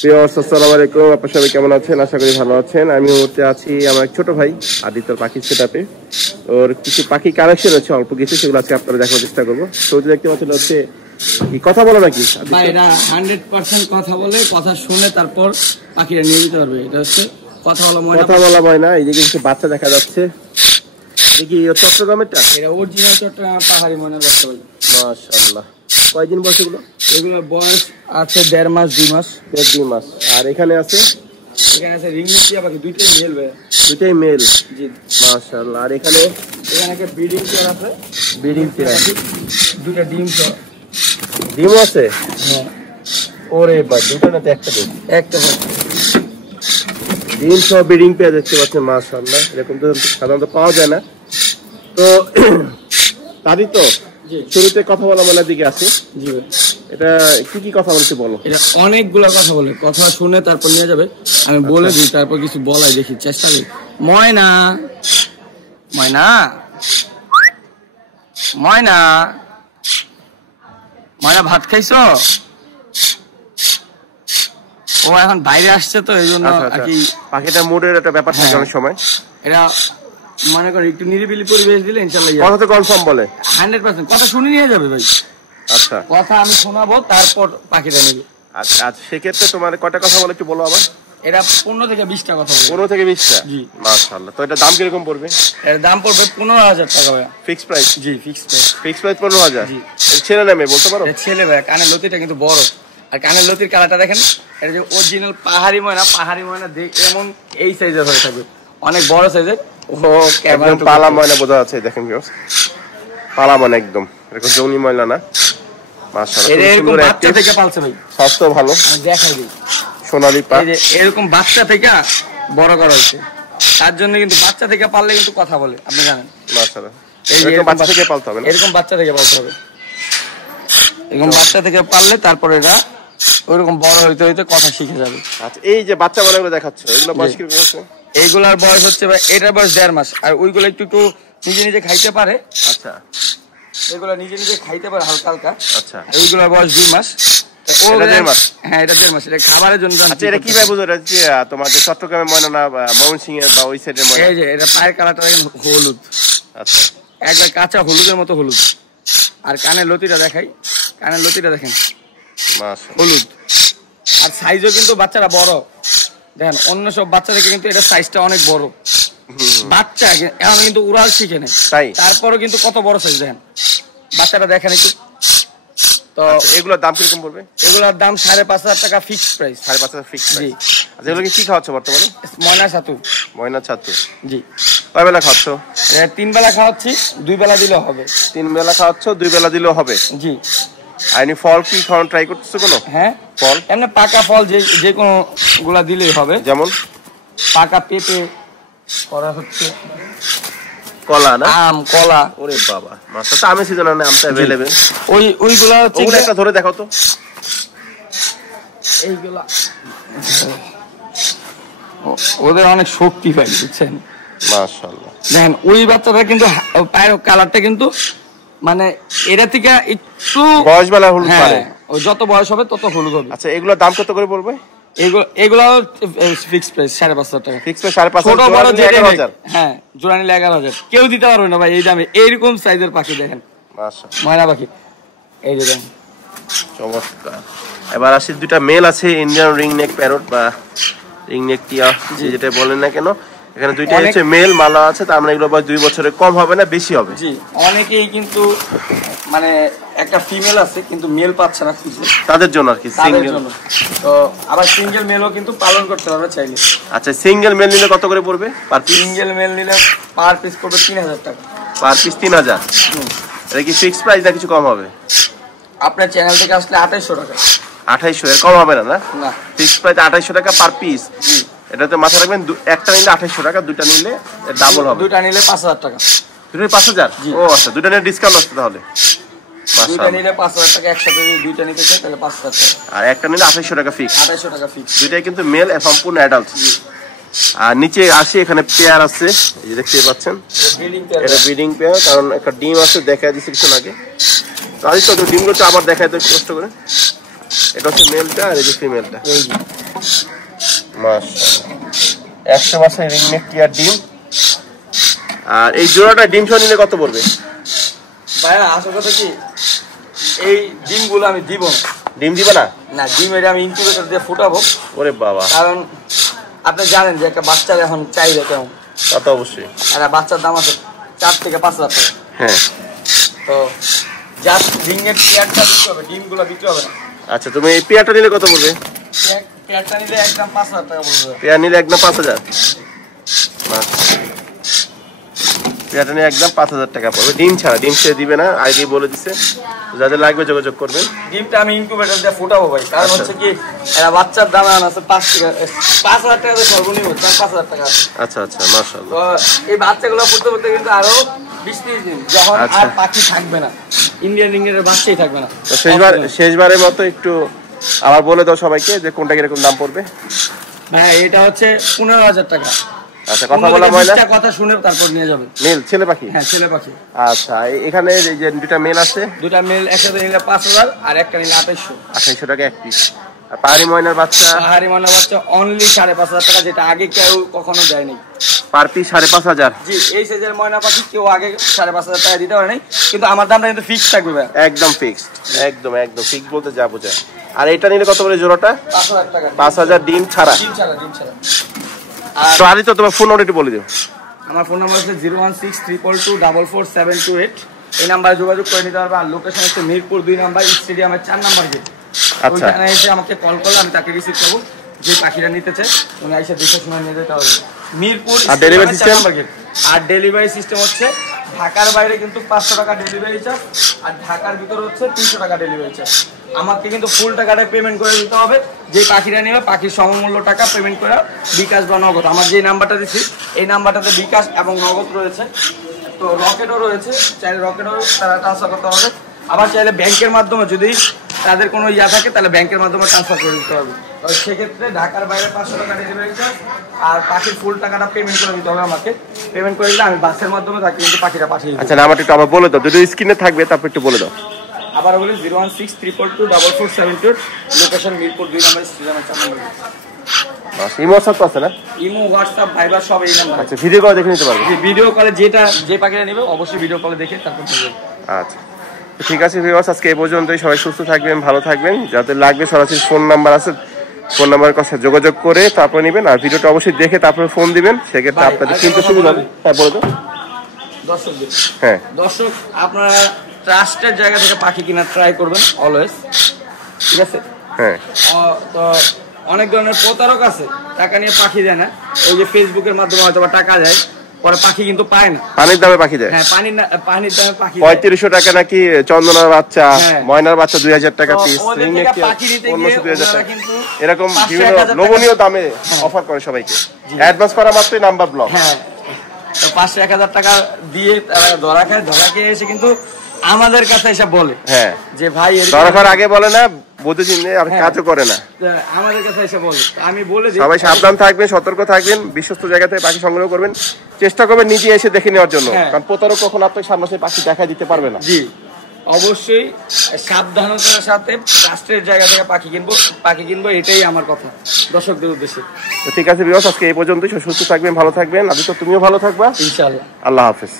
আসসালামু আলাইকুম, আপনারা সবাই কেমন আছেন? আশা করি ভালো আছেন। আমি মুহূর্তে আছি আমার এক ছোট ভাই আদিত্যর পাখি সেটআপে। ওর কিছু পাখি কালেকশন আছে অল্প কিছু, সেগুলো আজকে আপনারা দেখার চেষ্টা করবো। তো দেখতে পাচ্ছেন হচ্ছে কি কথা বলে নাকি ভাই, এটা 100% কথা বলে, কথা শুনে তারপর পাখিরা নিয়ে যেতে পারবে। এটা হচ্ছে কথা বলা ময়না। এই যে কিছু বাচ্চা দেখা যাচ্ছে, দেখি চট্টগ্রামেরটা, এটা অরিজিনাল চট্টগ্রাম পাহাড়ি ময়নার বাচ্চা ভাই। মাশাআল্লাহ। কয়দিন বয়স এগুলো? এগুলোর বয়স আছে 1.5 মাস 2 মাস। 2 মাস। আর এখানে আছে রিংনেক টিয়া পাখি, দুইটাই মেল ভাই। দুইটাই মেল, জি মাশাআল্লাহ। আর এখানে একটা ব্রিডিং পেয়ার আছে, ব্রিডিং পেয়ার, দুইটা ডিম সহ। ডিমও আছে? হ্যাঁ। ওরে ভাই, দুটো না তো একটা ডিম? একটা ভাই, ডিম সহ ব্রিডিং পেয়ার দেখতে পাচ্ছেন, মাশাআল্লাহ। এরকম তো সাধারণত পাওয়া যায় না। তো তারই তো শুরুতে কথা বলা ময়নার দিকে আছে। জি ভাই। এটা কি কি কথা বলতে বলো? এটা অনেকগুলো কথা বলে, কথা শুনে তারপর নিয়ে যাবে। আমি বলে দিই, তারপর কিছু বলাই, দেখি চেষ্টা করি। ময়না ময়না ময়না ময়না, ভাত খাইছো? ও এখন বাইরে আসছে তো, এই জন্য আর কি। পাখিটা মুডের একটা ব্যাপার থাকে অনেক সময়। এটা মনে করি একটু নিরিবিলি পরিবেশ দিলে ইনশাআল্লাহ কথা তো কনফার্ম বলে 100%। কথা শুনে নিয়ে যাবে ভাই। আচ্ছা, কথা আমি শোনাবো, তারপর পাখিটা নেবে। আচ্ছা, সেক্ষেত্রে তোমার কয়টা কথা বলে একটু বলো আবার। এটা 15 থেকে 20টা কথা বলবে। 15 থেকে 20টা? জি, মাশাআল্লাহ। তো এটা দাম কিরকম পড়বে? এর দাম পড়বে 15,000 টাকা ভাই। Fix price? জি, ফিক্স প্রাইস। Fix price 15,000? জি। ছেলে নামে বলতে পারো? ছেলে ভাই, কানের লতিটা কিন্তু বড়। আর কানের লতির কালারটা দেখেন, এটা যে অরিজিনাল পাহাড়ি ময়না। পাহাড়ি ময়না এখন এই সাইজের হয়ে থাকবে, অনেক বড় সাইজের। ও একদম পালা ময়না বোঝা যাচ্ছে, দেখেন ভিউয়ার্স, পালা ময়না একদম, এরকম জংলি ময়না না। মাশাআল্লাহ, এরকম বাচ্চা থেকে পালছে ভাই, স্বাস্থ্য ভালো। আমি দেখাই দিই, সোনালী পা। এই যে এরকম বাচ্চা থেকে বড় করা হয়েছে, তার জন্য কিন্তু বাচ্চা থেকে পাললে কিন্তু কথা বলে, আপনি জানেন। মাশাআল্লাহ, এই যে বাচ্চা থেকে পালতে হবে, এরকম বাচ্চা থেকে পালতে হবে। এরকম বাচ্চা থেকে পাললে তারপরে এরা ওইরকম বড় হইতে হইতে কথা শিখে যাবে। আচ্ছা, এই যে বাচ্চা ময়নাগুলো দেখাচ্ছ, এগুলো বয়স কিরকম আছে? এইগুলার বয়স হচ্ছে ভাই, এটার বয়স 1.5 মাস। আর ওইগুলো একটু একটু নিজে নিজে খাইতে পারে। আচ্ছা, এগুলো নিজে নিজে খাইতে পারে হালকা হালকা। আচ্ছা, ওইগুলোর বয়স 2 মাস। এটা 1.5 মাস? হ্যাঁ, এটা 1.5 মাস। এটা খাবারের জন্য। আচ্ছা, এটা কিভাবে বুঝো এটা যে তোমার যে চট্টগ্রামের ময়না না ময়মনসিংহ এর বা ওই সাইডের ময়না? এই যে এটা পায়ের কালারটা দেখেন হলুদ। আচ্ছা, একবার কাঁচা হলুদের মতো হলুদ। আর কানের লতিটা দেখাই, কানের লতিটা দেখেন মাশাআল্লাহ, হলুদ। আর সাইজও কিন্তু বাচ্চারা বড় দেখেন, অন্য সব বাচ্চা থেকে কিন্তু এটা সাইজটা অনেক বড়। বাচ্চা এখন কিন্তু উড়াল শিখে নেই, তারপরে কিন্তু কত বড় সাইজ দেখেন বাচ্চাটা, দেখেন একটু। তো এগুলোর দাম কিরকম পড়বে? এগুলোর দাম 5,500 টাকা ফিক্সড প্রাইস। 5,500 fixed price? আচ্ছা, এগুলোকে কি খাওয়াচ্ছ বর্তমানে? ময়না ছাতু। ময়না ছাতু? জি। কয় বেলা খাওয়াচ্ছ? 3 বেলা খাওয়াচ্ছি, 2 বেলা দিলেও হবে। 3 বেলা খাওয়াচ্ছ, 2 বেলা দিলেও হবে? জি। আইনি ফল কি খাওয়ানো ট্রাই করতেছো কোনো? হ্যাঁ, ফল এমনি পাকা ফল যে কোনো গুলা দিলেই হবে। যেমন পাকা পেঁপে করা হচ্ছে, কলা না? আম, কলা। ওরে বাবা, মাশাআল্লাহ। আমি সিজনাল না, আমটা अवेलेबल। ওইগুলা হচ্ছে, ওগুলো একটা ধরে দেখাও তো। এইগুলা ওদের অনেক শক্তি পাই, বুঝছেন? মাশাআল্লাহ। দেখেন ওই বাচ্চাটা কিন্তু পায়ের কালারটা কিন্তু মানে এটা থেকে একটু বয়স বেলা হলুদ পারে। ও যত বয়স হবে তত হলুদ হবে। আচ্ছা, এগুলোর দাম কত করে পড়বে? এগুলো ফিক্সড প্রাইস 5,500 টাকা। Fixed price 5,500? ছোট বড় 11,000। হ্যাঁ, জোড়া নিলে 11,000। কেউ দিতে পারবে না ভাই এই দামে। এইরকম সাইজের পাখি দেখেন, মাশাআল্লাহ, ময়না পাখি। এই যে দেখেন, চমৎকার। এবার আসি, দুইটা মেল আছে, ইন্ডিয়ান রিং নেক প্যারট বা রিং নেক টিয়া যেটা বলেন না কেন। এখানে দুইটা হচ্ছে মেল মালা আছে, তার মানে এগুলো বয়স 2 বছরের কম হবে না, বেশি হবে? জি। অনেকেই কিন্তু মানে একটা ফিমেল আছে কিন্তু মেল পাচ্ছে না খুঁজে, তাদের জন্য আর কি সিঙ্গেল। তো আবার সিঙ্গেল মেলও কিন্তু পালন করতে পারবে চাইলে। আচ্ছা, সিঙ্গেল মেল নিলে কত করে পড়বে পার পিস? সিঙ্গেল মেল নিলে পার পিস পড়বে 3,000 টাকা। Per piece 3,000? এটা কি ফিক্সড প্রাইস না কিছু কম হবে? আপনার চ্যানেল থেকে আসলে 2,800 টাকা। 2,800? এর কম হবে না? না, ফিক্সড প্রাইস 2,800 টাকা পার পিস। এটাতে মাথা রাখবেন, একটা নিলে 2,800 টাকা, দুইটা নিলে ডাবল হবে। দুইটা নিলে 5,000 টাকা। দুটো 5,000? ও আচ্ছা, দুইটা নিলে ডিসকাউন্ট আসছে তাহলে? দুইটা নিলে 5,000 টাকা, একসাথে যদি দুইটা নিতে চাই তাহলে 5,000 টাকা। আর একটা নিলে 2,800 টাকা ফিক্স? 2,800 টাকা ফিক্স। দুইটাই কিন্তু মেল সম্পূর্ণ অ্যাডাল্ট। আর নিচে আসি, এখানে পেয়ার আছে, এই যে দেখতে পাচ্ছেন, এটা ব্রিডিং পেয়ার। কারণ একটা ডিম আছে, দেখা দিচ্ছে কিছু আগে। তাহলে তো ডিমগুলো আবার দেখায় তো কষ্ট করে। এটা হচ্ছে মেলটা আর এই যে ফিমেলটা। মাশাআল্লাহ 100 বাচ্চা রিংনেক টিয়ার ডিম। আর এই জোড়াটা ডিম সহ নিলে কত পড়বে ভাইয়া? আসল কথা কি, এই ডিমগুলো আমি দিব না। ডিম দিবে না? না, ডিম এটা আমি ইনকিউবেটর দিয়ে ফুটাবো। ওরে বাবা, কারণ আপনি জানেন যে একটা বাচ্চার এখন চাহিদা কেমন। তা তো অবশ্যই। একটা বাচ্চার দাম আছে 4 থেকে 5 হাজার টাকা। হ্যাঁ, তো জাস্ট রিংনেক টিয়ারটা বিক্রি হবে, ডিমগুলো বিক্রি হবে না। আচ্ছা, তুমি এই পেয়ারটা নিলে কত পড়বে? পেয়ারটা নিলে একদম 5,000 টাকা পড়বে। পেয়ার নিলে একদম 5,000। পেয়ারটা নিলে একদম 5,000 টাকা পড়বে, ডিম ছাড়া। ডিম সে দিবে না, আগেই বলে দিচ্ছে। যাদের লাগবে যোগাযোগ করবেন। ডিমটা আমি ইনকিউবেটর দিয়ে ফুটাবো ভাই, কারণ হচ্ছে কি এরা বাচ্চার দাম আছে 5,000 টাকা, তো সর্বনিম্ন 5,000 টাকা। আচ্ছা আচ্ছা, মাশাআল্লাহ। তো এই বাচ্চাগুলো ফুটতে ফুটতে কিন্তু আরো 20-30 দিন যখন আর পাখি থাকবে না, ইন্ডিয়ান রিংনেকের বাচ্চাই থাকবে না। তো শেষবারের মতো একটু আবার বলে দাও সবাইকে যে কোনটা কিরকম দাম পড়বে। হ্যাঁ, এটা হচ্ছে 15,000 টাকা। আচ্ছা, কথা বলা ময়না, কথা শুনে তারপর নিয়ে যাবে। মেল ছেলে পাখি? হ্যাঁ, ছেলে পাখি। আচ্ছা, এখানে এই যে দুটা মেল আছে, দুটা মেল একসাথে নিলে 5,000 আর একটা নিলে 2800। 2800 টাকা এক পিস। আর পাহাড়ি ময়নার বাচ্চা? পাহাড়ি ময়নার বাচ্চা অনলি 5,500 টাকা, যেটা আগে কেউ কখনো দেয়নি। Per piece 5,500? জি, এই সাইজের ময়না পাখি কেউ আগে 5,500 টাকা দিতে পারে নাই, কিন্তু আমার দামটা কিন্তু ফিক্স থাকবে ভাই। একদম ফিক্সড, একদম একদম ফিক্স বলতে যা বোঝায়। আর এটা নিলে কত বলে জোড়াটা? 5,000 টাকা। 5,000 ডিম ছাড়া? ডিম ছাড়া, ডিম ছাড়া। তো আদি তো তোমার ফোন নাম্বার একটু বলে দিও। আমার ফোন নাম্বার হচ্ছে 01622244728। এই নাম্বারে যোগাযোগ করে নিতে পারবে। আর লোকেশন হচ্ছে মিরপুর 2 নাম্বার স্টেডিয়ামের 4 নাম্বার গেট। আচ্ছা, ওইখানে এসে আমাকে কল করলে আমি তাকে রিসিভ করবো। যে পাখিটা নিতে চায় উনি এসে দেখে শুনে নিয়ে যেতে হবে। মিরপুর আর ডেলিভারি সিস্টেম? আর ডেলিভারি সিস্টেম হচ্ছে ঢাকার বাইরে কিন্তু 500 টাকা ডেলিভারি চার্জ, আর ঢাকার ভিতরে হচ্ছে 300 টাকা ডেলিভারি চার্জ। আমাকে কিন্তু ফুল টাকাটা পেমেন্ট করে দিতে হবে। যে পাখিটা নেবে পাখির সমমূল্য টাকা পেমেন্ট করে বিকাশ বা নগদ। আমার যে নাম্বারটা দিচ্ছি এই নাম্বারটাতে বিকাশ এবং নগদ রয়েছে। তো রকেটও রয়েছে, চাইলে রকেটও তারা ট্রান্সফার করতে হবে। আবার চাইলে ব্যাংকের মাধ্যমে যদি তাদের কোনো ইয়া থাকে তাহলে ব্যাংকের মাধ্যমে ট্রান্সফার করে দিতে হবে। তো সেক্ষেত্রে ঢাকার বাইরে 500 টাকা ডেলিভারি চার্জ আর পাখির ফুল টাকাটা পেমেন্ট করে দিতে হবে আমাকে। পেমেন্ট করে দিলে আমি বাসের মাধ্যমে তাকে কিন্তু পাখিটা পাঠিয়ে দিই। আচ্ছা, নাম্বারটা একটু আবার বলে দাও, যদি স্ক্রিনে থাকবে তারপর একটু বলে দাও। আবার বলি 01622244728, লোকেশন মিরপুর 2 নাম্বার স্টেডিয়ামের 4 নম্বর। ইমো হোয়াটসঅ্যাপ আছে না? ইমো, হোয়াটসঅ্যাপ, ভাইবার সব এই নাম্বার। আচ্ছা, ভিডিও কলে দেখে নিতে পারবে? ভিডিও কলে যে পাখিটা নেবে অবশ্যই ভিডিও কলে দেখে তারপর নেবে। আচ্ছা, ঠিক আছে ভিউয়ার্স, আজকে এই পর্যন্তই। সবাই সুস্থ থাকবেন, ভালো থাকবেন। যাদের লাগবে সরাসরি ফোন নাম্বার আছে, ফোন নাম্বারের কাছে যোগাযোগ করে তারপর নেবেন। আর ভিডিওটা অবশ্যই দেখে তারপরে ফোন দিবেন, সেক্ষেত্রে আপনাদের কিনতে সুবিধা হবে। হ্যাঁ, বলে দাও। দর্শক, আপনারা ট্রাস্টের জায়গা থেকে পাখি কেনার ট্রাই করবেন অলওয়েজ, ঠিক আছে? হ্যাঁ, তো অনেক ধরনের প্রতারক আছে, টাকা নিয়ে পাখি দেয় না। ওই যে ফেসবুকের মাধ্যমে হয়তো টাকা দেয়, পরে পাখি কিন্তু পায় না। পানির দামে পাখি দেয়? হ্যাঁ, পানির দামে পাখি। 3500 টাকা নাকি চন্দনার বাচ্চা, ময়নার বাচ্চা 2000 টাকা পিস, এরকম বিভিন্ন লোভনীয় দামে অফার করে সবাইকে। অ্যাডভান্স করা মাত্রই নাম্বার ব্লক। হ্যাঁ, 500-1000 টাকা দিয়ে তারা ধরা খায়। ধরা খেয়ে এসে কিন্তু আমাদের কাছে এসে বলে হ্যাঁ যে ভাই ধরা খাওয়ার আগে বলে না, বুঝে চিনে আর কাজও করে না, আমাদের কাছে এসে বলে। আমি বলে দিই সবাই সাবধান থাকবেন, সতর্ক থাকবেন, বিশ্বস্ত জায়গা থেকে পাখি সংগ্রহ করবেন, চেষ্টা করবেন নিজে এসে দেখে নেওয়ার জন্য। কারণ প্রতারক কখন আপনাকে সামনে পাখি দেখা দিতে পারবে না। জি, অবশ্যই সাবধানতার সাথে রাষ্ট্রের জায়গা থেকে পাখি কিনবো, এটাই আমার কথা দর্শকদের উদ্দেশ্যে। ঠিক আছে ভিউয়ার্স, আজকে এই পর্যন্তই। সুস্থ থাকবেন, ভালো থাকবেন। আদি তো তুমিও ভালো থাকবা ইনশাআল্লাহ। আল্লাহ হাফেজ।